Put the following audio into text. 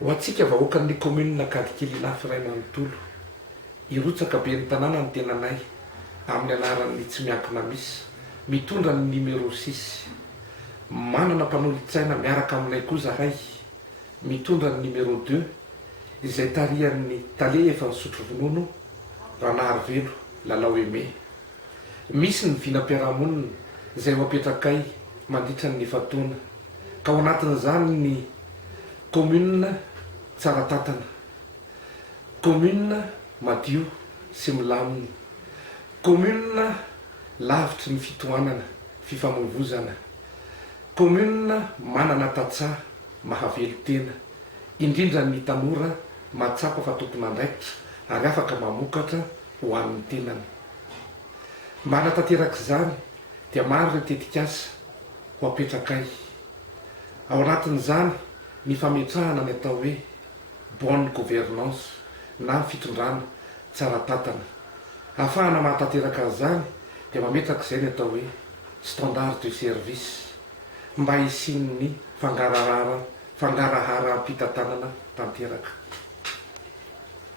ho atsika vahoakan'ny commune kadikely nafiraina nytolo irotsaka be ny tanàna ny tenanay amin'ny anaran'ny tsy miankina misy mitondra ny numéro 6 manana mpanolotsaina miaraka aminay koa zahay mitondra ny numéro 2 izay tarihan'ny tale efa nisotro vonono ranahary velo lalao eme misy ny vinam-piarahamonina izay ho apetrakay mandritra ny fataona ka ao anatin'izany ny commune tsara tatana, commune madio sy milamina, commune lavitry ny fitohanana fifamoivozana, commune manana tatsaha mahavelo tena indrindra ny tanora matsapa fa tompona andraikitra ary afaka mamokatra ho an'ny tenany. Mba hanatanteraka izany dia maro ireo tetikasa ho apetrakay ao anatin'izany ny fametrahana ny atao hoe bonne gouvernance na fitondrana tsara tatana. Ahafahana mahatateraka an'izany dia mametraka izay ny atao hoe standard de service mba hisin'ny fangarahara-mpitantanana tanteraka.